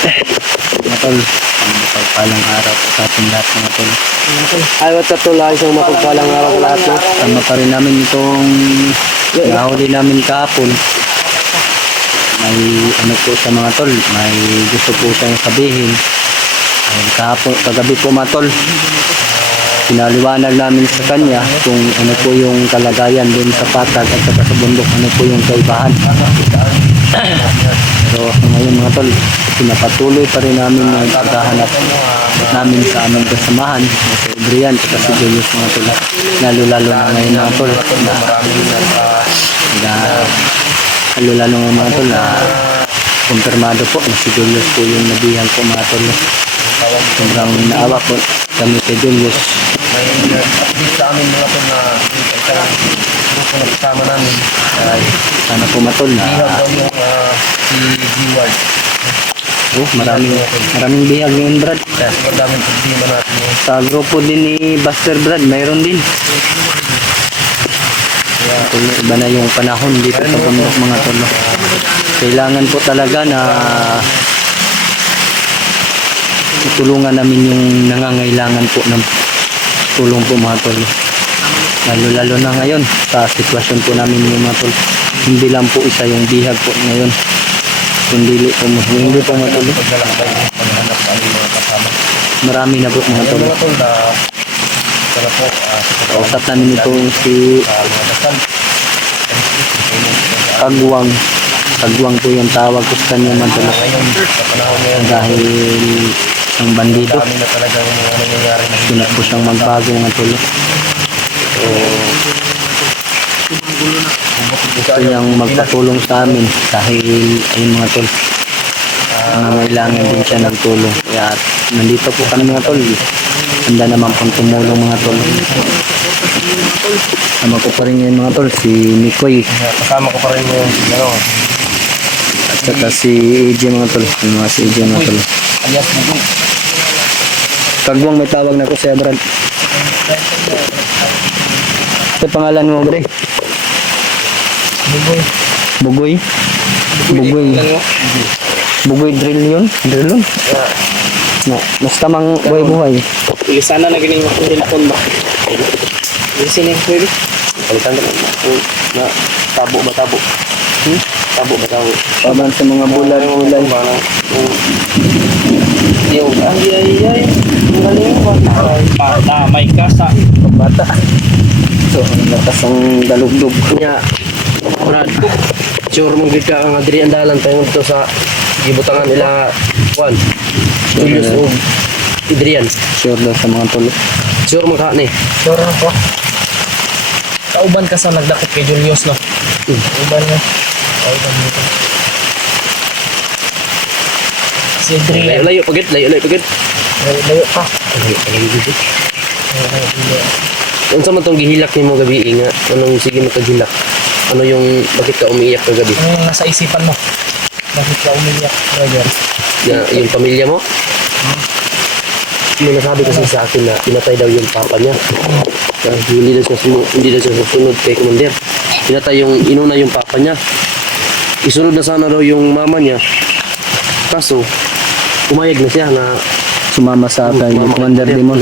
Mga tol, ang mapagpalang araw po sa ating lahat mga tol. Ay, what's up tol? Ayos ang mapagpalang araw sa lahat, no? Tama pa rin namin itong nahuli namin kahapon. May ano po sa mga tol, may gusto po siyang sabihin. Ay, kahapon, kagabi po mga tol, pinaliwanag namin sa kanya kung ano po yung kalagayan dun sa patag at saka sa bundok, ano po yung kaibahan. Pero ngayon mga tol, pinapatuloy pa rin namin ang paghahanap namin sa aming kasamahan, si Adrian at si Julius mga tol. Lalo-lalo na ngayon mga tol, lalo-lalo na mga tol na kumpirmado po na si Julius po yung nabihan po mga tol. Sobrang naawa po kami kay Julius. May update sa amin mga tol na isang grupo na kasama namin. Ay, sana po matol na Bihag daw yung si G-Ward. maraming bihag ngayon Brad. Kaya sobrang daming problema natin yun. Sa grupo din ni Buster Brad, mayroon din. Kaya iba na yung panahon dito sa bundok mga tol. Kailangan po talaga na tutulungan namin yung nangangailangan po ng tulong po mga tol. Lalo na ngayon sa sitwasyon po namin yung mga tol. Hindi lang po isa yung bihag po ngayon. Hindi po mga tol. Paglalakbay yung paghanap sa aming mga kasama. Marami na po mga tol. Mga tol na sana po Kausap namin itong si mga dasal. Kagwang. Kagwang po yung tawag ko sa kanya mga tol. Ngayon, sa panahon ngayon, Dahil ang bandido, dami na talaga yung mga nangyayari na sunod po siyang magbago mga tol. So, gusto niyang magpatulong sa amin dahil ayun mga tol, nangangailangan din siya ng tulong. Kaya nandito po kami mga tol. Handa naman pong tumulong mga tol. Sama ko pa rin ngayon mga tol, si Mikoy kasama ko pa rin yung at saka si AJ mga tol. Yung mga si AJ mga tol. alias Bugoy. Kagwang may tawag na ko siya Brad. Ito pangalan mo bre? Bugoy. Bugoy? Bugoy. Bugoy drill yun? Drill yun? Na, basta mang buhay-buhay. Sana na ganing ako telepon ba? Sini pwede. Palitan ka na tabo ba tabo? Tabo ba tabo? Paman sa mga bulan-bulan. Yung ay. Ang galing mo. Bata, may kasa. Bata. So, ang lakas ang dalugdog. Nya, Brad. Sure mong gika ang Adrian dalan tayo dito sa gibutangan nila Juan. Julius o Adrian. Sure daw sa mga tulo. Sure mo ka ni. Sure na po. Kauban ka sa nagdakop kay Julius, no? Kauban nga. Kauban dito. Si Adrian. Layo pagit. Layo pa. Ano sa man itong gihilak ni mo gabi nga? Anong sige mo hilak? Ano yung bakit ka umiiyak kagabi? Ano yung nasa isipan mo? Bakit ka umiyak, brother? Yung pamilya mo? May nasabi kasi sa akin na pinatay daw yung papa niya. Hindi daw siya susunod kay Commander. Pinatay yung inuna yung papa niya. Isunod na sana daw yung mama niya. Kaso, umayag na siya na Sumama sa akin yung Commander Demon.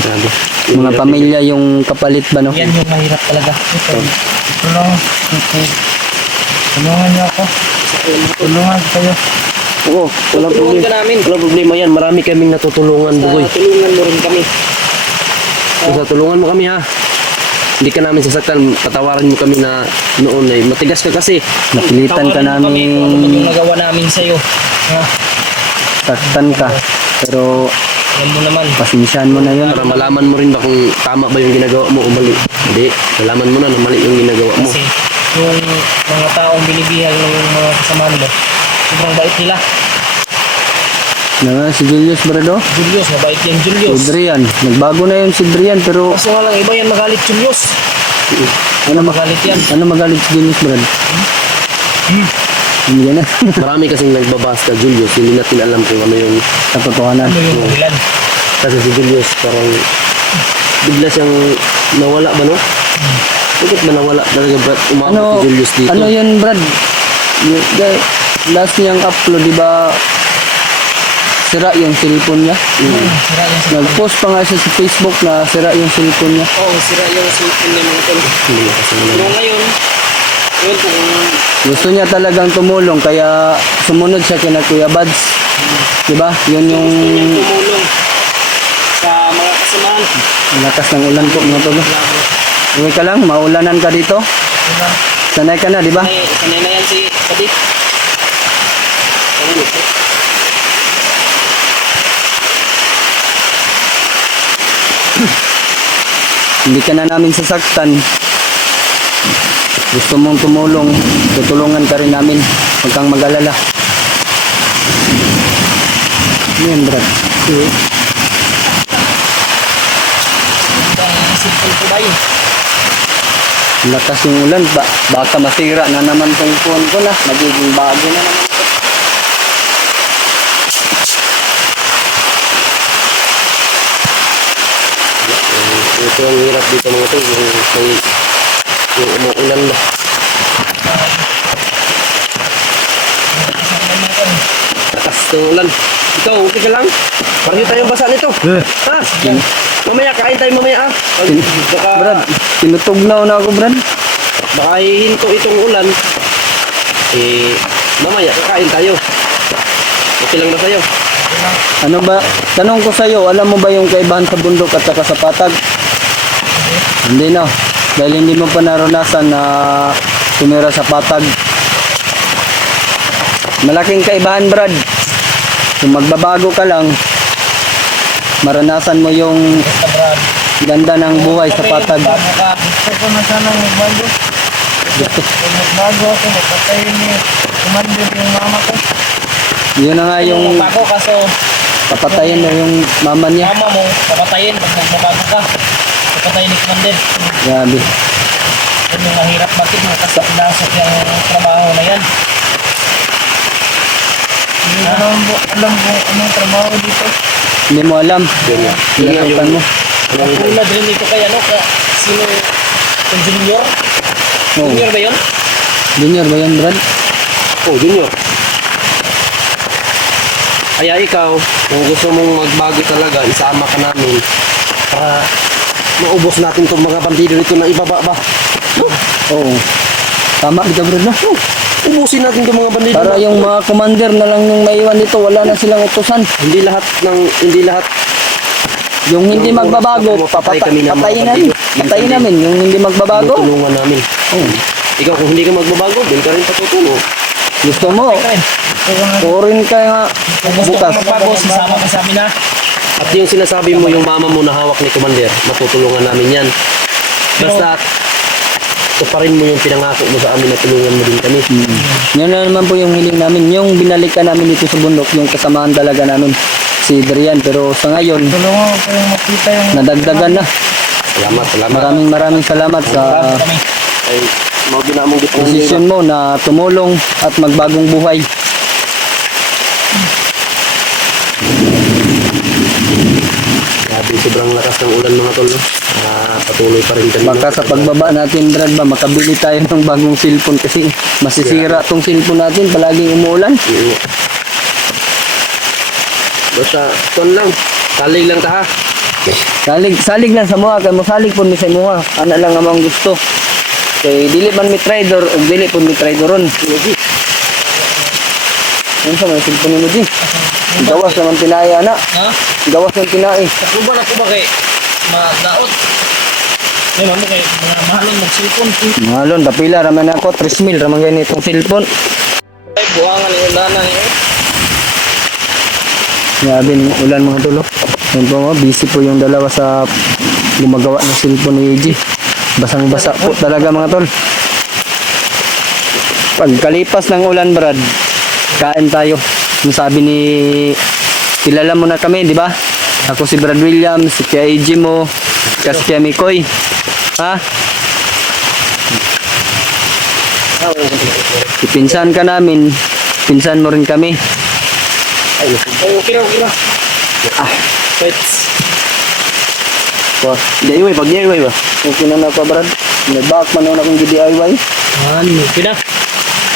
Grabe. Mga pamilya yung kapalit ba no? Yan yung mahirap talaga. Tulungan niyo ako. Tulungan kayo. Oo, walang problema. Walang problema yan. Marami kaming natutulungan, Bugoy. Tulungan mo rin kami. Basta tulungan mo kami ha. Hindi ka namin sasaktan. Patawaran mo kami na noon eh. Matigas ka kasi. Napilitan ka Tawarin mo kami kung ano man namin yung nagawa namin sa'yo. saktan ka. Pero Yan mo naman. pasensyahan mo na yun. Para malaman mo rin ba kung tama ba yung ginagawa mo o mali. Hindi. Malaman mo na mali yung ginagawa mo. Kasi yung mga taong binibihag ng mga kasamahan mo, sobrang bait nila. Na, si Julius Brado. Julius, mabait yan Si Julius. Adrian. Nagbago na yun si Adrian pero Kaso nga lang, iba yan magalit Julius. ano, Magalit yan. ano magalit si Julius Brad? Hindi yan na. Marami kasing nagbabasta, Julius. Hindi natin alam kung ano yung... Katotohanan. Ano yung dahilan? Kasi si Julius parang... Bigla siyang nawala ba no? Bakit ba nawala talaga Brad? Umabot Ano, si Julius dito. ano yun Brad? Last niyang upload, di ba sira yung cellphone niya. Sira yung cellphone. Nag-post pa nga siya sa Facebook na sira yung cellphone niya. Oo, sira yung cellphone niya mga tol. Pero ngayon, yun kung Gusto niya talagang tumulong kaya sumunod siya kina Kuya Bads. Diba? Yun yung gusto niyang tumulong sa mga kasamahan. lakas ng ulan po mga tol. Uwi ka lang, maulanan ka dito. Diba? Sanay ka na, diba? Sanay na yan si Kadik. Ayun, ito. Hindi ka na namin sasaktan. Gusto mong tumulong, tutulungan ka rin namin. Huwag kang mag-alala. Yan, brad. Ang cellphone ko ba yun? Lakas yung ulan. Baka masira na naman tong phone ko na. Magiging bago na naman. Ito ang hirap dito mga tol, yung umuulan na. Lakas ng ulan. Ikaw, okay ka lang? Pareho tayong basa nito. Ha? Mamaya, kain tayo mamaya ah. Baka, Brad, tinutugnaw na ako, Brad. baka hihinto itong ulan. Eh, mamaya, kakain tayo. Okay lang ba sa'yo? Ano ba? Tanong ko sa'yo, alam mo ba yung kaibahan sa bundok at saka sa patag? Hindi na. Dahil hindi mo pa naranasan na tumira sa patag. Malaking kaibahan, Brad. Kung magbabago ka lang, maranasan mo yung Basta Brad. ganda ng buhay sa patag. Bago ka. Gusto ko na sana magbago. Gusto. Kung magbago ako, magpatayin ni Commander yung mama ko. Yun na nga yung Magbago kaso papatayin na yung mama niya. mama mo, papatayin pag magbabago ka. Papatayin ni Commander. Grabe. Yun yung mahirap bakit mo kasi pinasok yung trabaho na yan. Alam mo anong trabaho dito. Hindi mo alam. Yun nga. Pinasukan mo. Tulad rin dito kay ano, sino yung junior? Oh. Junior ba yun? Junior ba yan, Brad? Oh, Junior. Kaya ikaw, kung gusto mong magbago talaga, isama ka namin para maubos natin itong mga bandido dito na ibaba ba? No? Oo. Tama kita, Brad, no? Ubusin natin itong mga bandido. Para na- yung mga commander na lang yung maiwan dito, wala na silang utusan. hindi lahat Yung hindi Yung magbabago, oras na pumapatay kami ng mga patayin namin. bandido. Patayin namin. Yung hindi magbabago. tulungan namin. Oh. Ikaw kung hindi ka magbabago, din ka rin patutulong. Gusto mo, purin ka nga Kung gusto bukas. ka magbago, sasama ka sa amin na. At yung sinasabi mo, yung mama mo na hawak ni Commander, matutulungan namin yan. Basta, tuparin mo yung pinangako mo sa amin na tulungan mo din kami. Yan na naman po yung hiling namin. Yung binalikan namin dito sa bundok, yung kasamaan talaga namin si Drian. Pero sa ngayon, Tulungan ko yung makita yung nadagdagan na. Salamat. Maraming salamat sa kami. Ay, mga ginamong gitong desisyon mo na tumulong at magbagong buhay. Grabe, sobrang lakas ng ulan mga tol. No? Patuloy pa rin kami. Baka sa pagbaba natin, Brad, ba, makabili tayo ng bagong cellphone kasi masisira tong cellphone natin. Palaging umuulan. Oo. Basta, ton lang. Salig lang ta ha. Salig lang sa mga, kay mo salig po mi sa mga. Ana lang amang gusto. Kay dili man mi trader, ug dili po mi traderon. Ano sa mga cellphone mo di? Gawas naman tinaya na. Ha? Gawas ng tinai. Nakuba na ko ba kay madaot? May mamo kay mga mahalon mag-cellphone. Ngalon, dapila raman ako 3,000 raman ganitong cellphone. Ay, buwangan yung ulan eh. Grabe ng ulan mga tulo. Yan po mga, busy po yung dalawa sa gumagawa ng cellphone ni AJ. Basang-basa po talaga mga tol. Pagkalipas ng ulan, Brad, kain tayo. Yung sabi ni, kilala mo na kami, di ba? Ako si Brad Williams, si Kuya AJ mo, kasi Kuya Mikoy. Ha? Ipinsan ka namin, pinsan mo rin kami. Ay, okay na. Ah, Wait. DIY, pag DIY ba? okay na na pa, Brad. Nag-back man ako ng DIY. Okay na.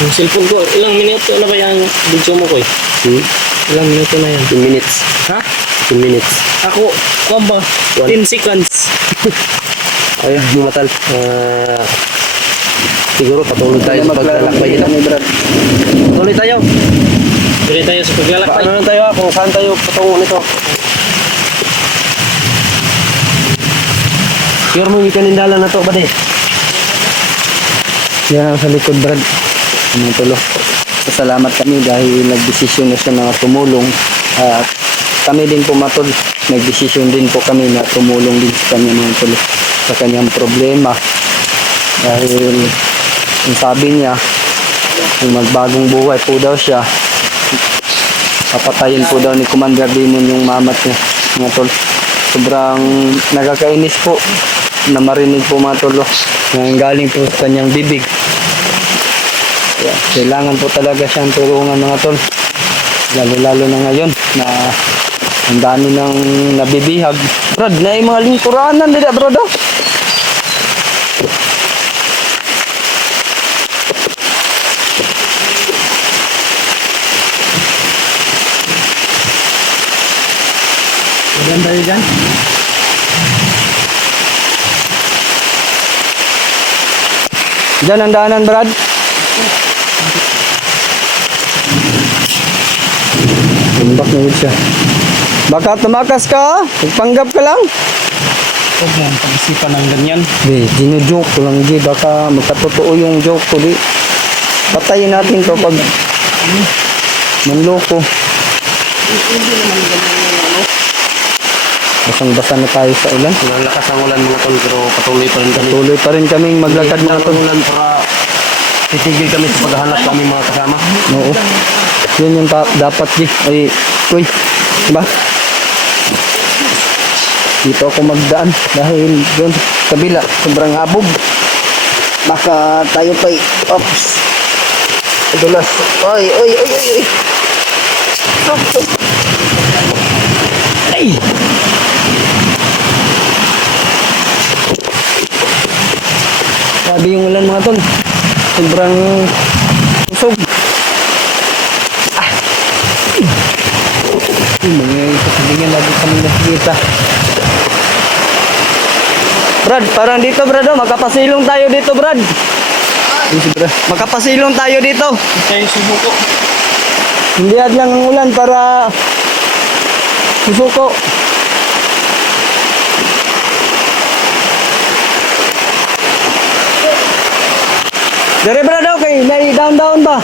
Yung cellphone ko, ilang minuto na ba yung video mo ko eh? Ilang minuto na yan? 10 minutes. Ha? 10 minutes. Ako, kung ba? 10 seconds. Ayun, bumatal. Siguro patuloy tayo sa paglalakbay nila. Patuloy tayo. Tuloy tayo sa paglalakbay. Paano tayo kung saan tayo patungo nito? Sure mo yung kanindala na to, bade? Yan ang sa likod, Brad. Mga tol. Salamat kami dahil nagdesisyon na siya na tumulong. At kami din po matol, nagdesisyon din po kami na tumulong din sa kanya mga tol sa kanyang problema. Dahil ang sabi niya, kung magbagong buhay po daw siya, papatayin po daw ni Commander Demon yung mamat niya mga tol. Sobrang nakakainis po na marinig po mga tol na galing po sa kanyang bibig. Kaya, kailangan po talaga siyang tulungan mga tol. Lalo-lalo na ngayon na ang dami ng nabibihag. Brad, na yung mga lingkuranan nila, bro daw. Maganda yun dyan. Diyan ang daanan, Brad. Tumbak na yun siya. Baka tumakas ka, magpanggap ka lang. Huwag mo ang pag-isipan ng ganyan. Di, ginujoke ko lang, di. Baka magkatotoo yung joke ko, di. Patayin natin to pag manloko. Basang-basa na tayo sa ulan. Malakas ang ulan mga tol, pero patuloy pa rin kami. Tuloy pa rin kaming maglakad Hindi mga ang tol. ulan para titigil kami sa paghahanap kami mga kasama. Oo. Yun yung dapat, di. Ay, uy. Diba? Dito ako magdaan dahil doon sa kabila sobrang habog. Baka tayo pa'y oops. Dulas. Oy, oy, oy, oy, oy. Stop, stop. Ay! Sabi yung ulan mga tol. Sobrang usog. Mga kasabingan lagi kami nakikita. Brad, parang dito Brad, oh. Makapasilong tayo dito Brad. Makapasilong tayo dito. Tayo subuko. Hindi lang ang ulan para susuko. Dari Brad, okay, may down ba?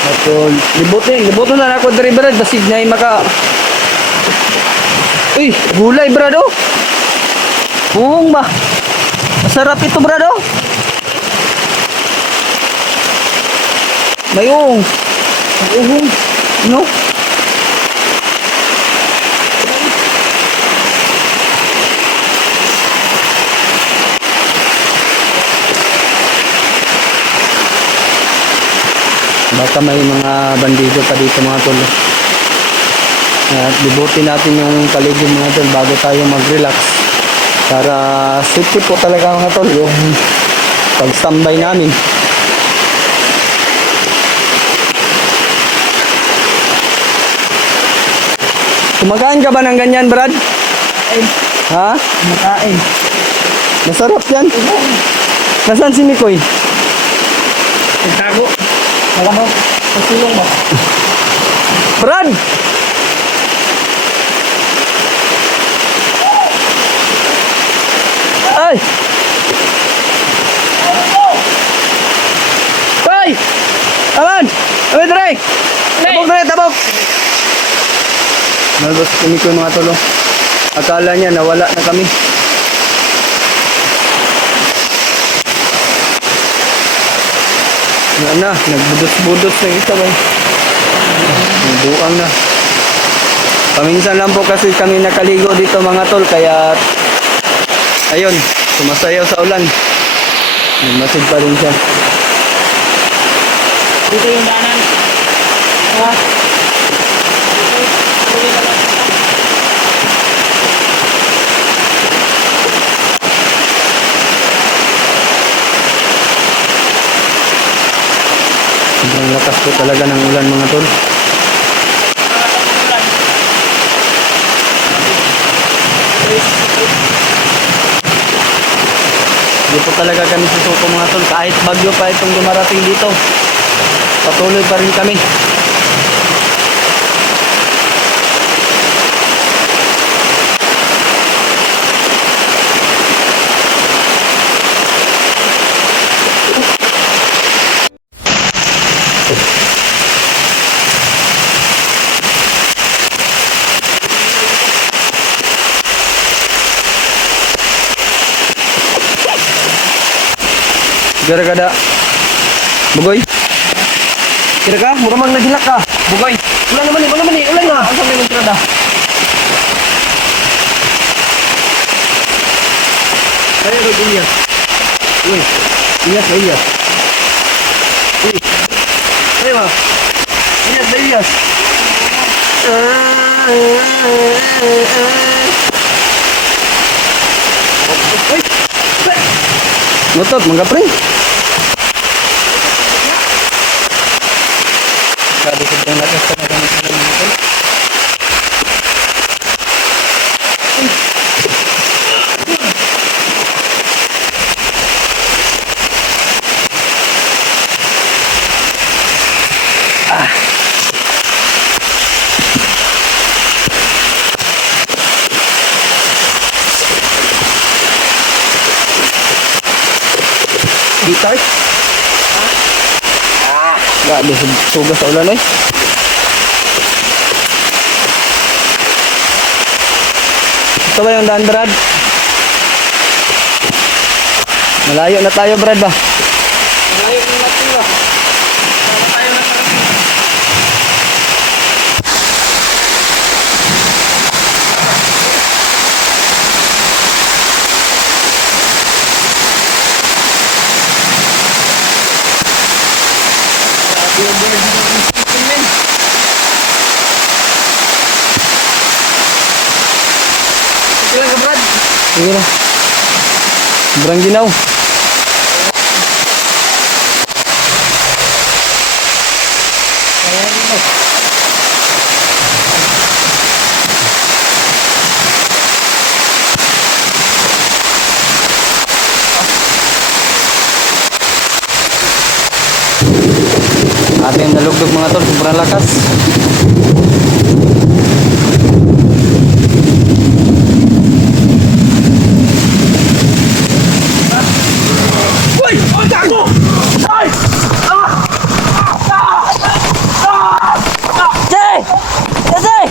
Ako, libutin na ako dari Brad, basig na yung maka... Uy, gulay Brad, oh. Buhong ba? Masarap ito Brad, oh. May uhong. Uhong. No? Baka may mga bandido pa dito mga tol. At libutin natin yung paligid mga tol bago tayo mag-relax. Para safety po talaga mga tol yung pag-standby namin. Kumakain ka ba ng ganyan, Brad? Ha? Kumakain. Masarap yan. Nasaan si Mikoy? Nagtago. Wala mo. Pasilong mo. Brad! Ay! Ay! Aman! Aman, Dre! Tabok, Dre! Tabok! Nalabas kami ko yung mga tolo. Akala niya nawala na kami. Yan na, nagbudos-budos na isa ba? Buang na. Paminsan lang po kasi kami nakaligo dito mga tol, kaya ayun, sumasayaw sa ulan. Masid pa rin siya. Dito yung daanan. Ha? Lakas po talaga ng ulan mga tol. Hindi po talaga kami susuko mga tol. Kahit bagyo pa itong dumarating dito, patuloy pa rin kami. Gara kada Bugoy. Kira ka, mura mang nagilak ka. Bugoy. Ulan naman ulan nga. Asa may magtirada? Kaya ro Iyas. Uy. Iyas. Uy. Kaya ba? Iyas. Uy. Ngotot mangga pre. Sabi ko lang lakas talaga ng ulan mga tol. Start. Grabe, sugas sa ulan eh. Ito ba yung daan, Brad? Malayo na tayo, Brad ba? Malayo ng natin ba? Sama tayo na sa yung buhay dito ng sticker, men. Sige lang ka, Brad. Sige na. Sobrang ginaw. Kaya dito. Ating nalugdog mga tol, sobrang lakas. Uy! Ang gago! Ay! Jay! Jay!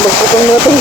Magputong natin.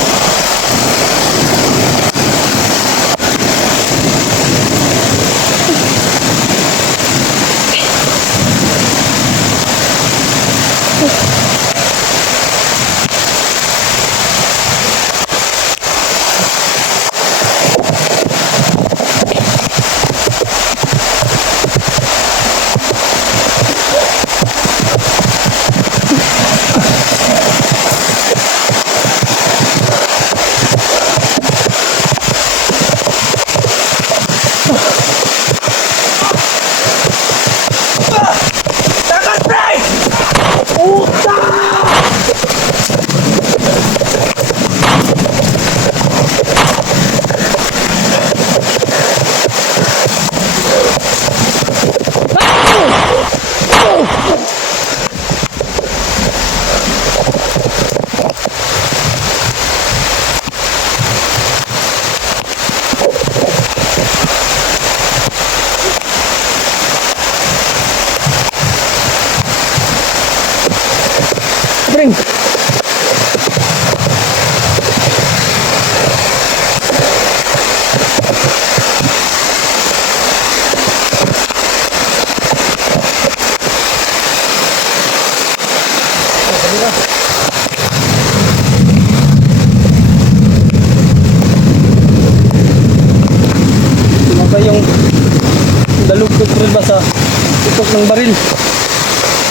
ng baril.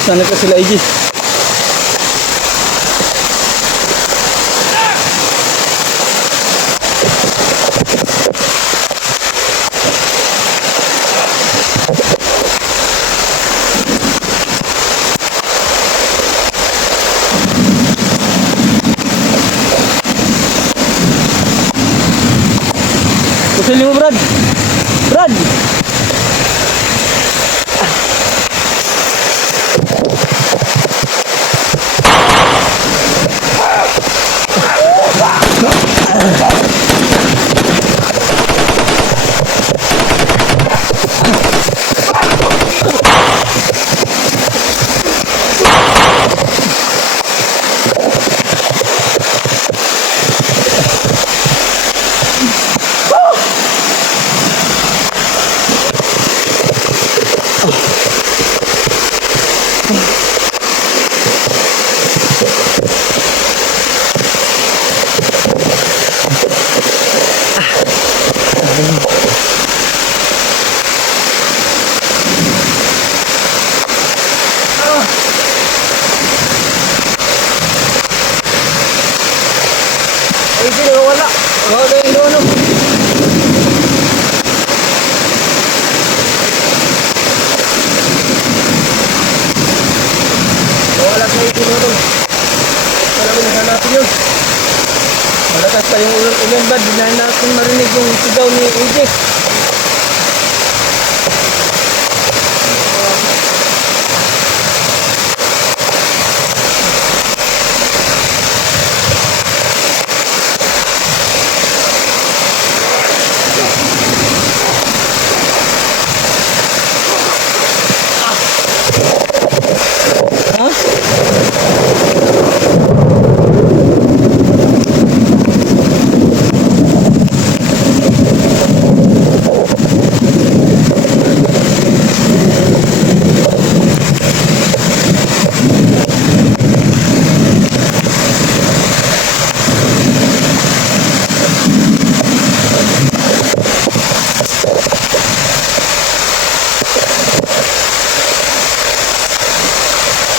Sana ka sila IG. Pusili mo, Brad. Brad! Ay, hindi na wala. Wala yung doon. Wala sa ito doon. Wala mo nahanapin yun. Malakas pa yung ulan ba? Di na natin marinig yung sigaw ni AJ.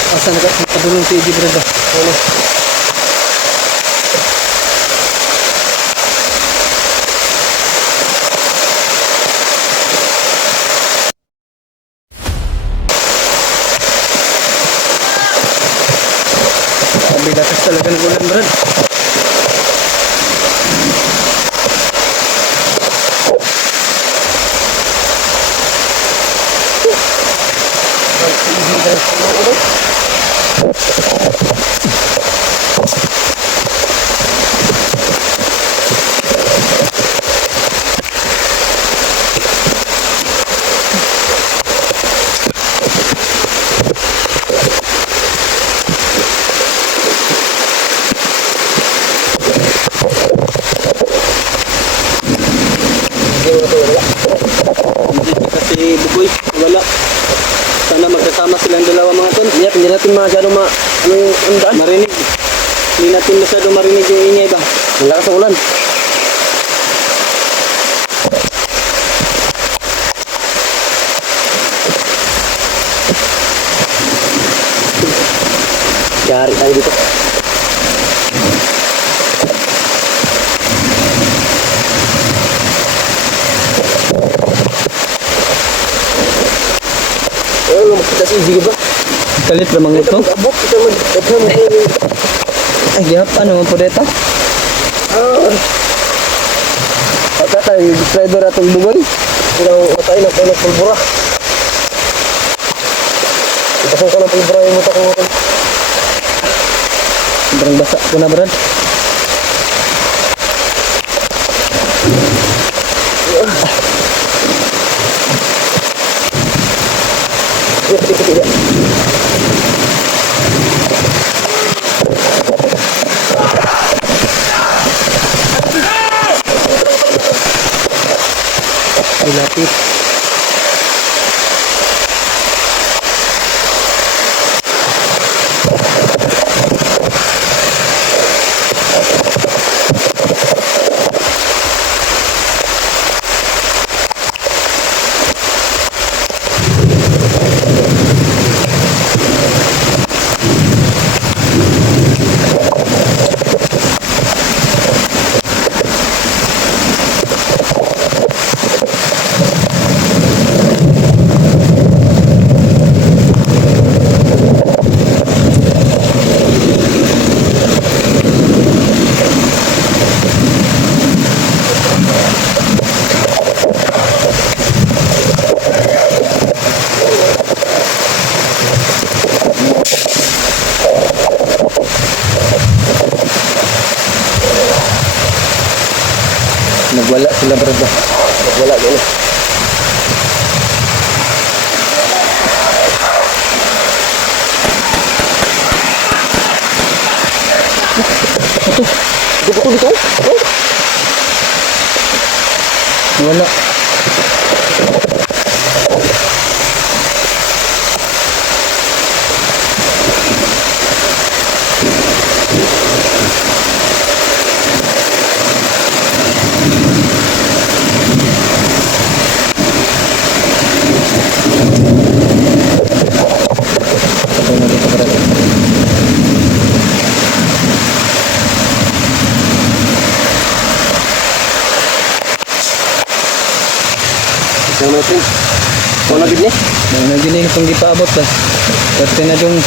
Asa nagkabulong si AJ, Brad? Ano? Sabi lakas talaga ng ulan, Brad. Hindi kasi Bugoy, wala. Sana magkasama silang dalawa mga tol. Yep, hindi natin masyadong ano yung daan. Marinig. Hindi natin masyadong marinig yung ingay ba? Malakas ang ulan. Yari tayo dito. Oh, makita si Ziggy ba? Kalit ba mga ito? Abot kita mo. Ay, gihap ano po dito? Pagka tayo, driver atong Bugoy. Ikaw matay na tayo ng pulbura. Ipasang ka ng pulbura yung mata ko. Sobrang basa ko na, Brad. Tidak. Dilapit. Nagwala sila brad ba? Wala gano'n. Dito. Wala. Patay na dito brad. Isang natin. Kung nagid ni? Nang nagiling itong gipaabot ba? Pwede na yung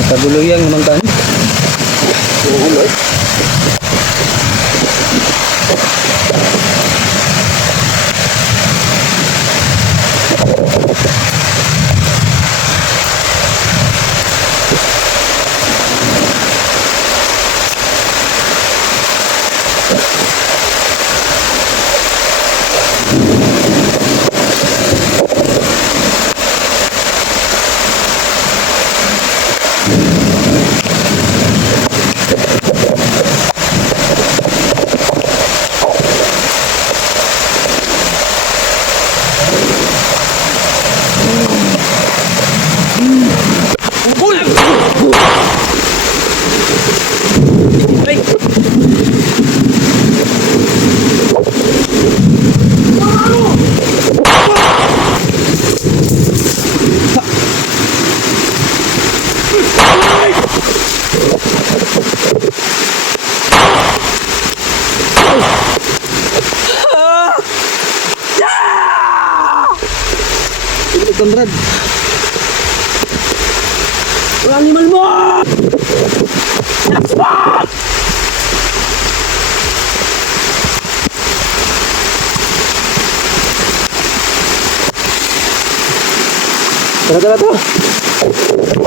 nakaguluyang naman ka. Ulo eh. Konrad. Walang animal mo! Tara to.